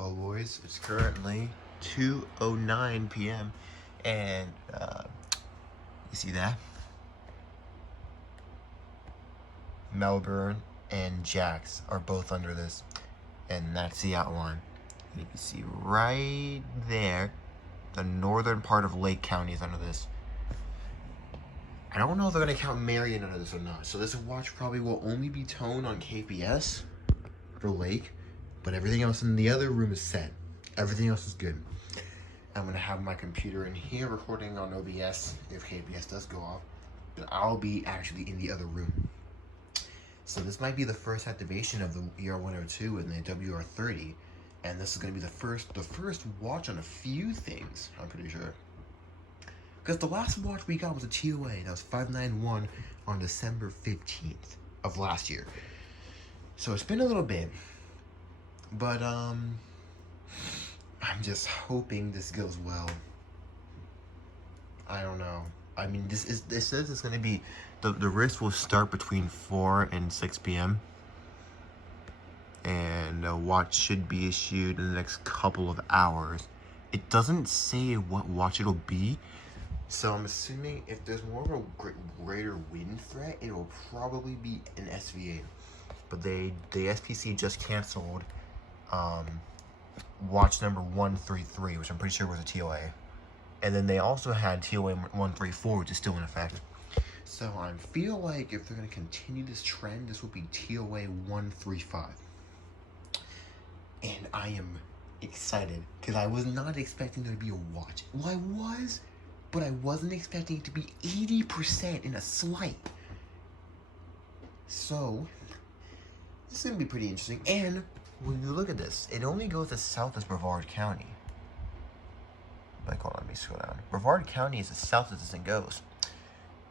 Well, boys, it's currently 2:09 p.m. and you see that? Melbourne and Jax are both under this, and that's the outline. You can see right there, the northern part of Lake County is under this. I don't know if they're going to count Marion under this or not, so this watch probably will only be toned on KPS for Lake, but everything else in the other room is set. Everything else is good. I'm going to have my computer in here recording on OBS if KPS does go off, but I'll be actually in the other room. So this might be the first activation of the ER102 and the WR30, and this is going to be the first watch on a few things, I'm pretty sure. Because the last watch we got was a TOA, that was 591 on December 15th of last year. So it's been a little bit, but I'm just hoping this goes well. I don't know. I mean, this says it's going to be, the wrist will start between 4 and 6 p.m. And a watch should be issued in the next couple of hours. It doesn't say what watch it'll be, so I'm assuming if there's more of a greater wind threat, it will probably be an SVA. But the SPC just canceled watch number 133, which I'm pretty sure was a TOA. And then they also had TOA 134, which is still in effect. So I feel like if they're going to continue this trend, this will be TOA 135. And I am excited, because I was not expecting there to be a watch. Well, I was, but I wasn't expecting it to be 80% in a slight. So, this is going to be pretty interesting. And when you look at this, it only goes as south as Brevard County. Like, hold on, let me scroll down. Brevard County is as south as this thing goes.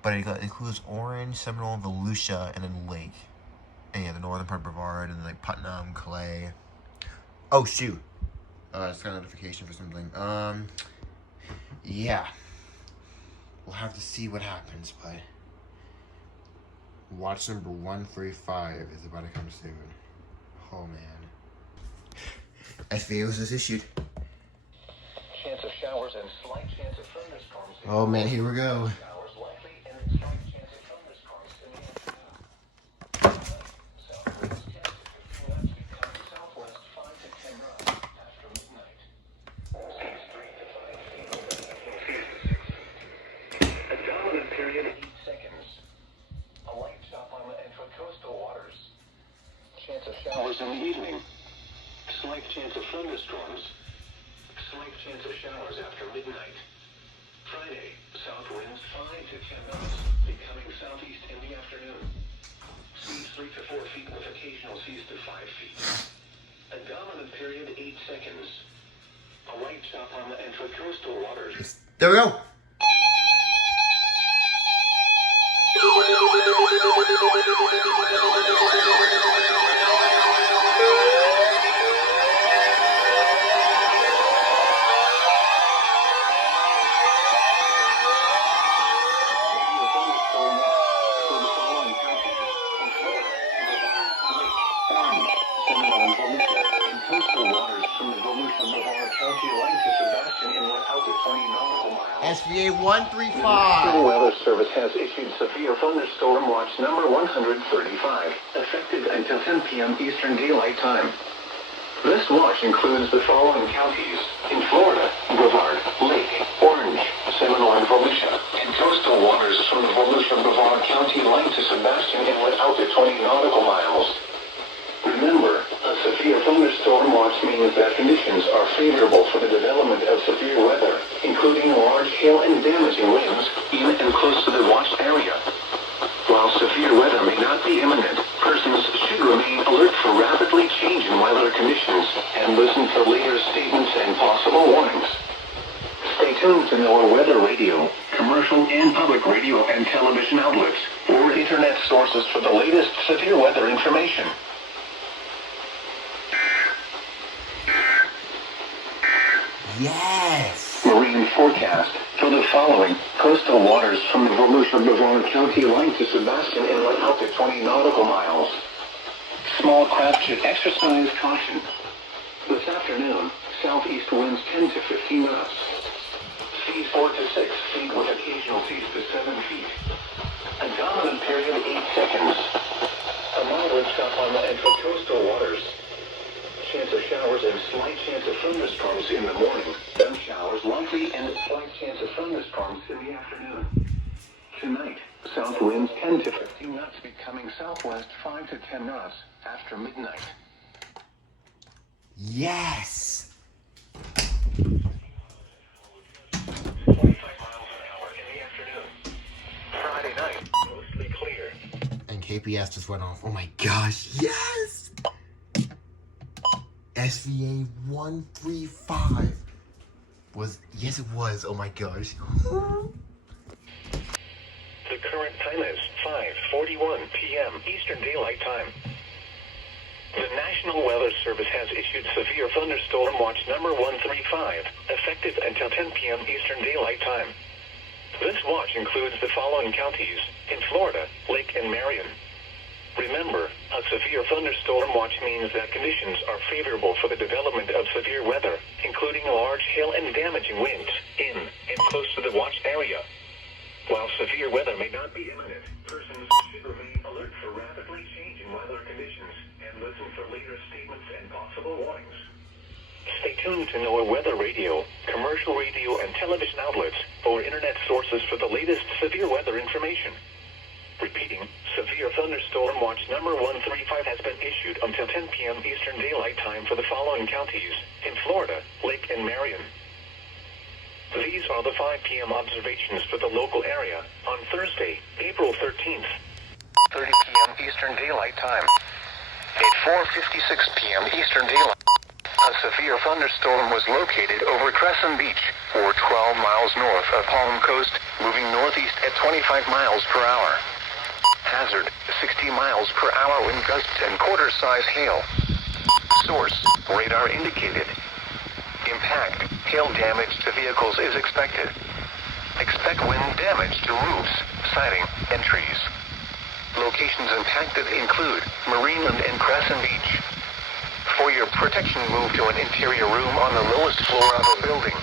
But it includes Orange, Seminole, Volusia, and then Lake. And yeah, the northern part of Brevard, and then like Putnam, Clay. Oh, shoot. I just got a notification for something. Yeah. We'll have to see what happens, but watch number 135 is about to come soon. Oh, man. SVA was just issued. Chance of showers and slight chance of thunderstorms. Oh, man, here we go. Showers likely and slight chance of thunderstorms in the afternoon. Southwest 10 to 15 knots becoming southwest 5 to 10 knots after midnight. Seas 3 to 5 feet. A dominant period 8 seconds. A light chop on the intracoastal waters. Chance of showers in the evening. Slight chance of thunderstorms. Slight chance of showers after midnight. Friday, south winds 5 to 10 knots, becoming southeast in the afternoon. Seas 3 to 4 feet with occasional seas to 5 feet. A dominant period 8 seconds. A light chop on the intracoastal waters. There we go. SVA 135. The Weather Service has issued severe thunderstorm watch number 135, effective until 10 p.m. Eastern Daylight Time. This watch includes the following counties in Florida: Brevard, Lake, Orange, Seminole, and Volusia, and coastal waters from the Brevard County line to Sebastian Inlet out to 20 nautical miles. Remember, a severe thunderstorm watch means that conditions are favorable for the development of severe weather, including large hail and damaging winds in and close to the watched area. While severe weather may not be imminent, persons should remain alert for rapidly changing weather conditions and listen for later statements and possible warnings. Stay tuned to our weather radio, commercial and public radio and television outlets, or internet sources for the latest severe weather information. Yes! Marine forecast for the following coastal waters from the Brevard County line to Sebastian Inlet out to 20 nautical miles. Small craft should exercise caution. This afternoon. afternoon, southeast winds 10 to 15 knots. Seas 4 to 6 feet with occasional seas to 7 feet. A dominant period 8 seconds. A moderate stop on the edge for coastal waters. Chance of showers and slight chance of thunderstorms in the morning. Then showers likely and slight chance of thunderstorms in the afternoon. Tonight, south winds 10 to 15 knots becoming southwest 5 to 10 knots after midnight. Yes! 25 miles an hour in the afternoon. Friday night, mostly clear. And KPS just went off. Oh my gosh, yes! SVA 135 was, yes it was, oh my gosh. The current time is 5:41 p.m. Eastern Daylight Time. The National Weather Service has issued severe thunderstorm watch number 135, effective until 10 p.m. Eastern Daylight Time. This watch includes the following counties in Florida, Lake and Marion. Remember, a severe thunderstorm watch means that conditions are favorable for the development of severe weather, including large hail and damaging winds in and close to the watch area. While severe weather may not be imminent, persons should remain alert for rapidly changing weather conditions and listen for later statements and possible warnings. Stay tuned to NOAA Weather Radio, commercial radio and television outlets, or internet sources for the latest severe weather information. Repeating, severe thunderstorm watch number 135 has been issued until 10 p.m. Eastern Daylight Time for the following counties in Florida, Lake and Marion. These are the 5 p.m. observations for the local area on Thursday, April 13th. 30 p.m. Eastern Daylight Time. At 4:56 p.m. Eastern Daylight, a severe thunderstorm was located over Crescent Beach, or 12 miles north of Palm Coast, moving northeast at 25 miles per hour. Hazard, 60 miles per hour wind gusts and quarter-size hail. Source, radar indicated. Impact, hail damage to vehicles is expected. Expect wind damage to roofs, siding, and trees. Locations impacted include Marineland and Crescent Beach. For your protection, move to an interior room on the lowest floor of a building.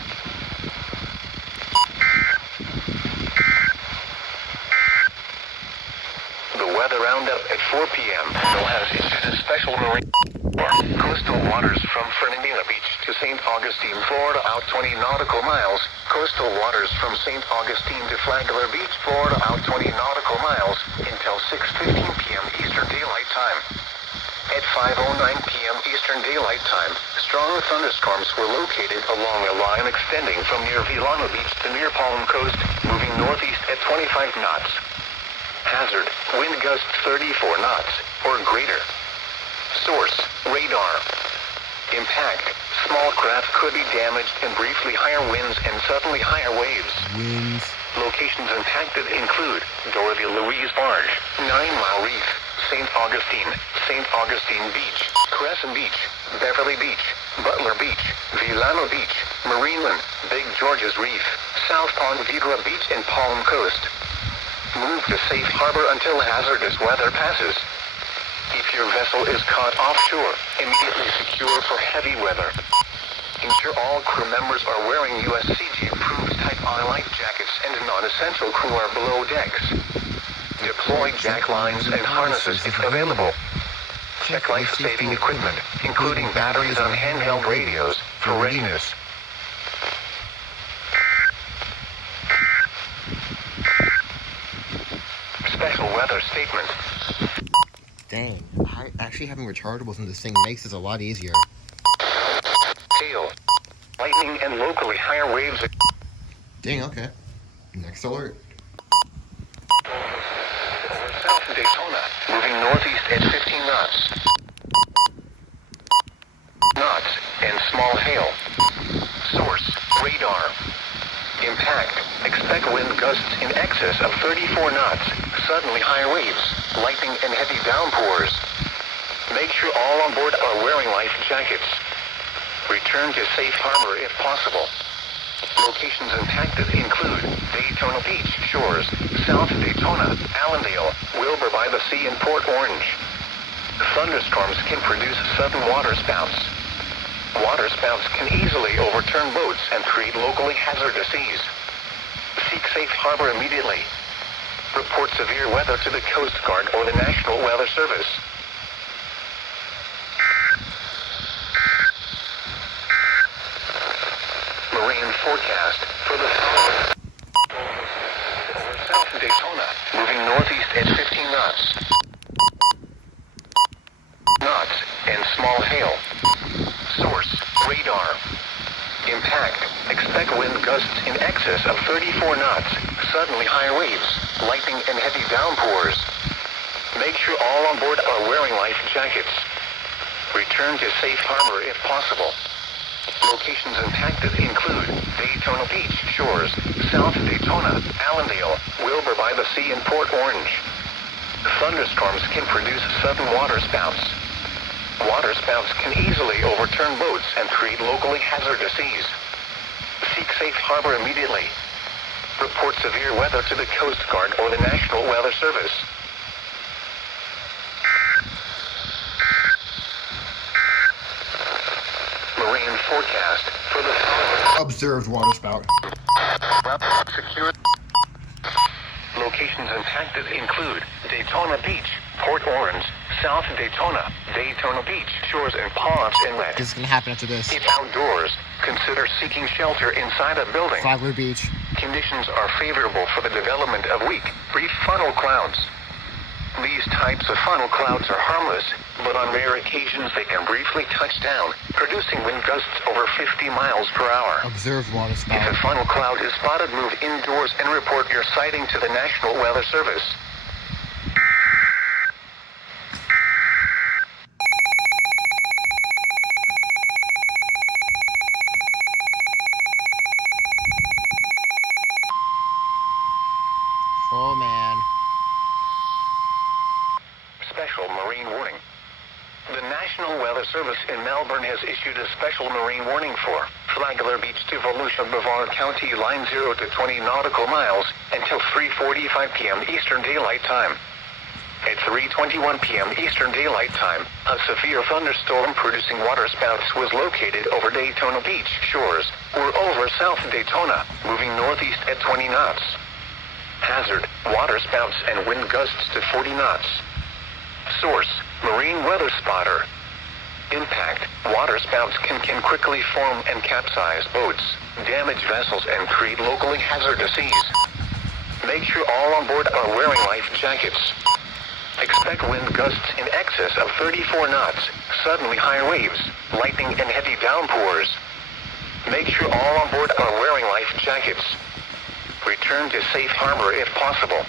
The weather roundup at 4 p.m. NOAA has issued a special marine coastal waters from Fernandina Beach to St. Augustine, Florida, out 20 nautical miles. Coastal waters from St. Augustine to Flagler Beach, Florida, out 20 nautical miles until 6:15 p.m. Eastern Daylight Time. At 5:09 p.m. Eastern Daylight Time, strong thunderstorms were located along a line extending from near Villano Beach to near Palm Coast, moving northeast at 25 knots. Hazard, wind gusts 34 knots or greater. Source, radar. Impact, small craft could be damaged and briefly higher winds and suddenly higher waves. Winds. Locations impacted include Dorothy Louise Barge, 9 Mile Reef, St. Augustine Beach, Crescent Beach, Beverly Beach, Butler Beach, Villano Beach, Marineland, Big George's Reef, South Palm Vedra Beach and Palm Coast. Move to safe harbor until hazardous weather passes. If your vessel is caught offshore, immediately secure for heavy weather. Ensure all crew members are wearing USCG-approved Type I life jackets and non-essential crew are below decks. Deploy jack lines and harnesses if available. Check life-saving equipment, including batteries on handheld radios, for readiness. Special weather statement. Dang, actually having rechargeables in this thing makes this a lot easier. Hail, lightning, and locally higher waves. Dang, okay. Next alert. Over South Daytona, moving northeast at 15 knots. Knots and small hail. Source, radar. Impact, expect wind gusts in excess of 34 knots, suddenly higher waves, lightning and heavy downpours. Make sure all on board are wearing life jackets. Return to safe harbor if possible. Locations impacted include Daytona Beach shores, South Daytona, Allendale, Wilbur by the Sea, and Port Orange. Thunderstorms can produce sudden water spouts. waterspouts can easily overturn boats and create locally hazardous seas. Seek safe harbor immediately. Report severe weather to the Coast Guard or the National Weather Service. Marine forecast for the following. Over south of Daytona, moving northeast at 15 knots. And small hail. Source, radar. Impact, expect wind gusts in excess of 34 knots, suddenly high waves, lightning and heavy downpours. Make sure all on board are wearing life jackets. Return to safe harbor if possible. Locations impacted include Daytona Beach shores, South Daytona, Allendale, Wilbur by the Sea and Port Orange. Thunderstorms can produce sudden waterspouts. Waterspouts can easily overturn boats and create locally hazardous seas. Seek safe harbor immediately. Report severe weather to the Coast Guard or the National Weather Service. Marine forecast for the following. Observed waterspout. Secure. Locations impacted include Daytona Beach, Port Orange, South Daytona, Daytona Beach, shores and ponds inlet. This is gonna happen after this. If outdoors, consider seeking shelter inside a building. Flagler Beach. Conditions are favorable for the development of weak, brief funnel clouds. These types of funnel clouds are harmless, but on rare occasions they can briefly touch down, producing wind gusts over 50 miles per hour. Observed If waterspout. a funnel cloud is spotted, move indoors and report your sighting to the National Weather Service. Oh man. Special marine warning. The National Weather Service in Melbourne has issued a special marine warning for Flagler Beach to Volusia Brevard County, line 0 to 20 nautical miles until 3:45 p.m. Eastern Daylight Time. At 3:21 p.m. Eastern Daylight Time, a severe thunderstorm producing waterspouts was located over Daytona Beach shores or over South Daytona, moving northeast at 20 knots. Hazard, waterspouts and wind gusts to 40 knots. Source, Marine Weather Spotter. Impact, waterspouts can quickly form and capsize boats, damage vessels and create locally hazardous seas. Make sure all on board are wearing life jackets. Expect wind gusts in excess of 34 knots, suddenly high waves, lightning and heavy downpours. Make sure all on board are wearing life jackets. Return to safe harbor if possible.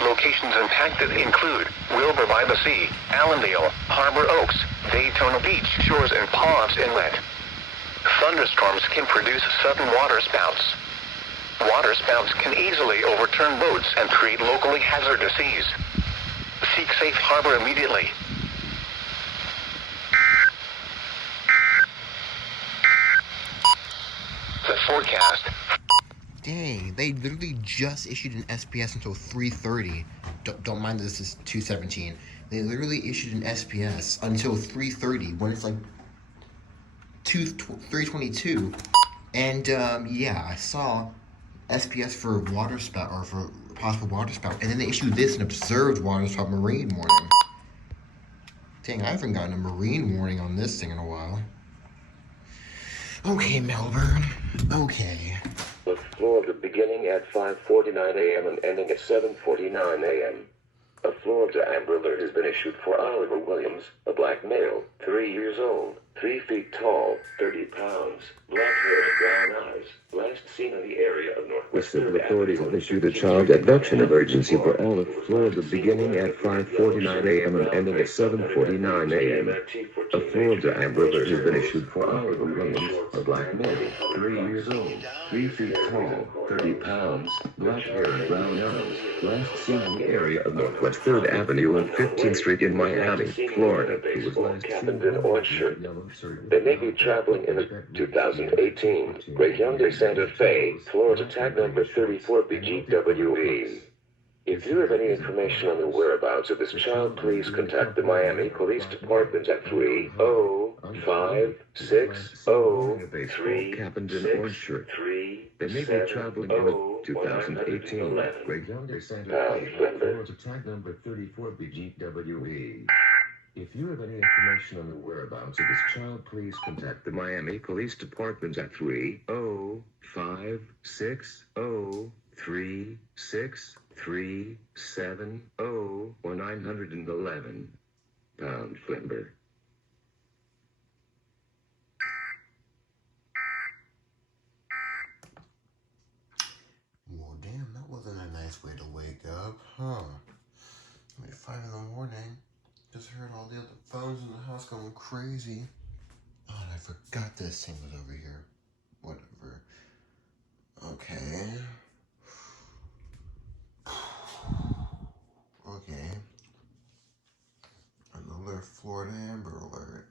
Locations impacted include Wilbur by the Sea, Allendale, Harbor Oaks, Daytona Beach, shores and ponds inlet. Thunderstorms can produce sudden waterspouts. Waterspouts can easily overturn boats and create locally hazardous seas. Seek safe harbor immediately. The forecast. Dang, they literally just issued an SPS until 3:30. Don't mind that this is 2:17. They literally issued an SPS until 3:30 when it's like 3:22. And yeah, I saw SPS for waterspout or for possible waterspout, and then they issued this an observed waterspout marine warning. Dang, I haven't gotten a marine warning on this thing in a while. Okay, Melbourne. Okay. The Florida beginning at 5:49 a.m. and ending at 7:49 a.m. A Florida Amber Alert has been issued for Oliver Williams, a black male, 3 years old, 3 feet tall, 30 pounds, black hair, brown eyes, last seen in the area of Northwest. Civil authorities have issued a child abduction emergency for all of Florida beginning at 5:49 a.m. and ending at 7:49 a.m. A Florida Amber Alert has been issued for Oliver Williams, a black male, 3 years old, 3 feet tall, 30 pounds, black hair and brown eyes, last seen in the area of Northwest 3rd Avenue and 15th Street in Miami, Florida. He was last Cabined in orange shirt. They may be traveling in a 2018 Great Hyundai Santa Fe, Florida tag number 34BGWE. If you have any information on the whereabouts of this child, please contact the Miami Police Department at 30 5, 6, 0, a baseball 3, cap and an 6, orange shirt. 3, They may be 7, traveling in 0, a 2018 111. Alexander Santa Pound Fe Flipper. Florida tag number 34 BGWE. If you have any information on the whereabouts of this child, please contact the Miami Police Department at 305603637 or 911. Pound Flipper. Well, damn, that wasn't a nice way to wake up, huh? Maybe 5 in the morning. Just heard all the other phones in the house going crazy. Oh, and I forgot this thing was over here. Whatever. Okay. Okay. Another Florida Amber Alert.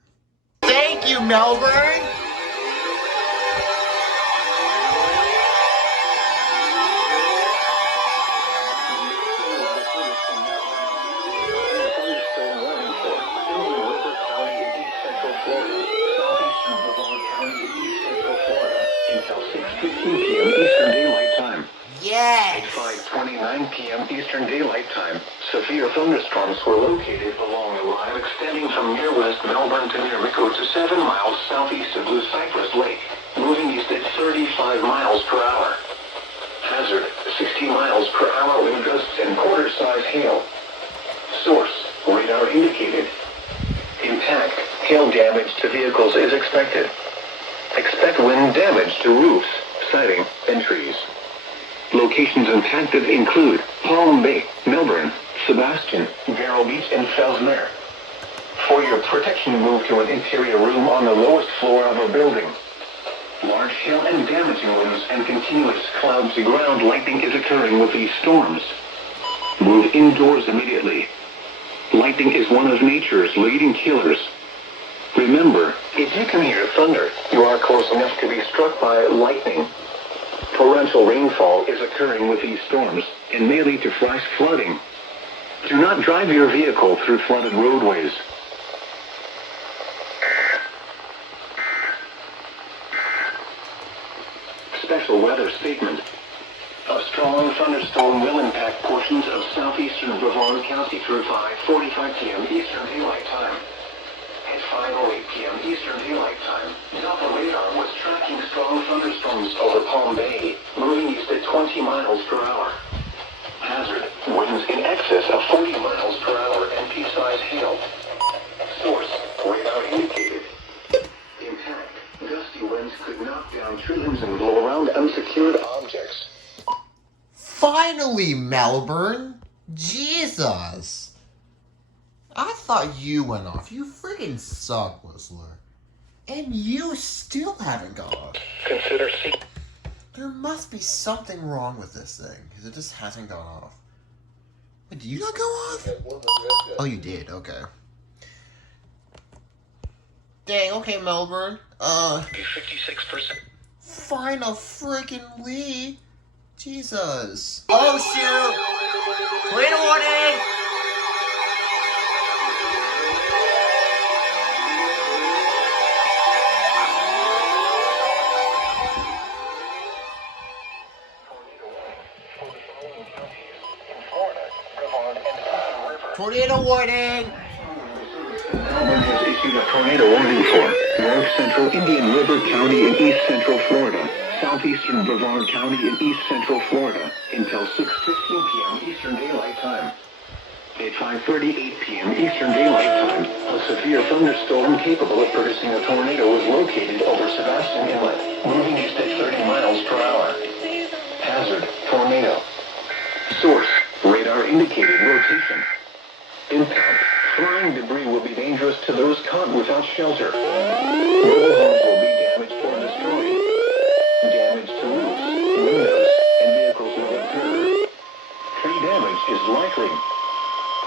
Thank you, Melbourne! Eastern Daylight Time. Yes! At 5:29 p.m. Eastern Daylight Time, severe thunderstorms were located along a line extending from near West Melbourne to near Mico to 7 miles southeast of Blue Cypress Lake, moving east at 35 miles per hour. Hazard, 60 miles per hour wind gusts and quarter-size hail. Source, radar indicated. Impact, hail damage to vehicles is expected. Expect wind damage to roofs, siding, and trees. Locations impacted include Palm Bay, Melbourne, Sebastian, Vero Beach, and Fellsmere. For your protection, move to an interior room on the lowest floor of a building. Large hail and damaging winds and continuous cloud-to-ground lightning is occurring with these storms. Move indoors immediately. Lightning is one of nature's leading killers. Remember, if you can hear thunder, you are close enough to be struck by lightning. Torrential rainfall is occurring with these storms and may lead to flash flooding. Do not drive your vehicle through flooded roadways. Special weather statement. A strong thunderstorm will impact portions of southeastern Brevard County through 5:45 p.m. Eastern Daylight Time. At 5:08 p.m. Eastern Daylight Time, Doppler radar was tracking strong thunderstorms over Palm Bay, moving east at 20 miles per hour. Hazard, winds in excess of 40 miles per hour and pea-sized hail. Source, radar indicated. Impact, gusty winds could knock down tree limbs and blow around unsecured objects. Finally, Melbourne! Jesus! I thought you went off. You friggin' suck, Whistler. And you still haven't gone off. Consider There must be something wrong with this thing, because it just hasn't gone off. Wait, did you not go off? Oh, you did, okay. Dang, okay, Melbourne. 56%. Final freaking Lee. Jesus. Oh, shoot! Tornado warning! Tornado warning! Melbourne has issued a tornado warning for North Central Indian River County in East Central Florida, Southeastern Brevard County in East Central Florida, until 6:15 p.m. Eastern Daylight Time. At 5:38 p.m. Eastern Daylight Time, a severe thunderstorm capable of producing a tornado was located over Sebastian Inlet, moving east at 30 miles per hour. Hazard, tornado. Source, radar indicated rotation. Impact, flying debris will be dangerous to those caught without shelter. Mobile homes will be damaged or destroyed. Damage to roofs, windows, and vehicles will occur. Tree damage is likely.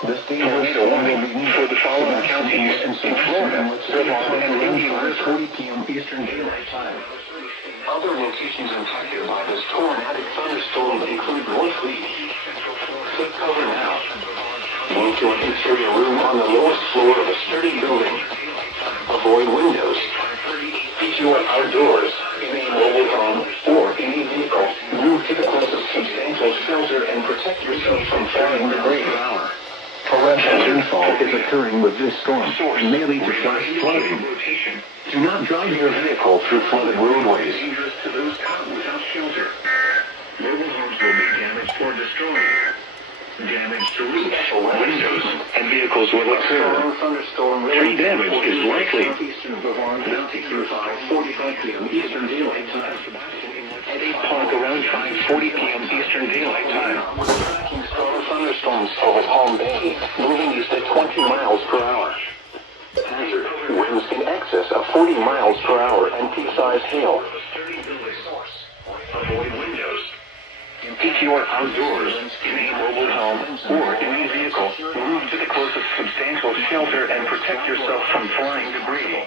This tornado warning will be needed for the following counties in Central Florida, and range 5:40 p.m. Eastern Daylight Time. Other locations impacted by this tornadic thunderstorm include North Lee. Click cover now. Move to an interior room on the lowest floor of a sturdy building. Avoid windows. Keep your outdoors in a mobile home or any vehicle. Move to the closest substantial shelter and protect yourself from falling debris. Torrential rainfall is occurring with this storm and may lead to flash flooding. Do not drive your vehicle through flooded roadways. Dangerous to those caught without shelter. Mobile homes will be damaged or destroyed. Damage to roofs, windows, and vehicles will occur. Tree damage is likely. Now take your 5:45 p.m. Eastern Daylight Time. At 8 o'clock around 5:40 p.m. Eastern Daylight Time. Tracking strong thunderstorms over Palm Bay, moving east at 20 miles per hour. Hazard, winds in excess of 40 miles per hour and peak-size hail. Avoid windows. Keep your outdoors in a mobile home or in a vehicle. Move to the closest substantial shelter and protect yourself from flying debris.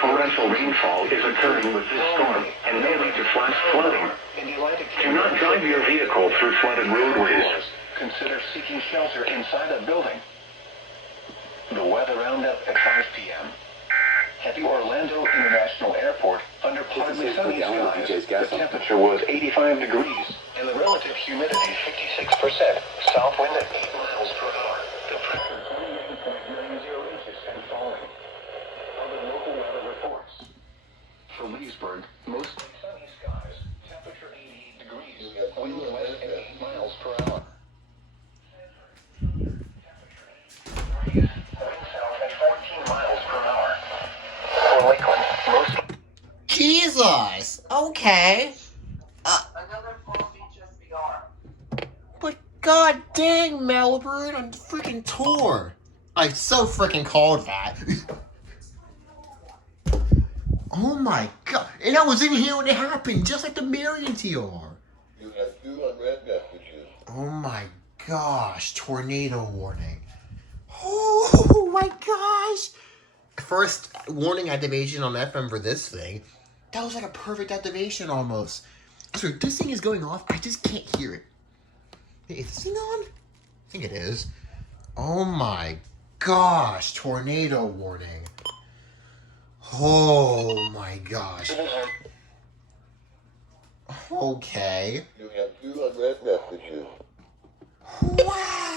Torrential rainfall is occurring with this storm and may lead to flash flooding. Do not drive your vehicle through flooded roadways. Consider seeking shelter inside a building. The weather roundup at 5 p.m. At the Orlando International Airport, under partly sunny skies, the temperature was 85 degrees, and the relative humidity 56%, south wind at 8 miles per hour. The pressure 29.90 inches and falling. Other local weather reports. For Leesburg, mostly sunny skies, temperature 88 degrees, wind west at 8 miles per hour. Temperature 80 degrees, wind south at 14 miles per hour. For Lakeland, mostly. Jesus! Okay. Another 12 feet SBR. But god dang, Melbourne, I'm freaking tour. I so freaking called that. Oh my god. And I was in here when it happened, just like the Marion TR. You have 2 unread messages. Oh my gosh, tornado warning. Oh my gosh. First warning activation on FM for this thing. That was like a perfect activation almost. So this thing is going off, I just can't hear it. Hey, is this thing on? I think it is. Oh my gosh, tornado warning. Oh my gosh. Okay. You have 2 unread messages. Wow.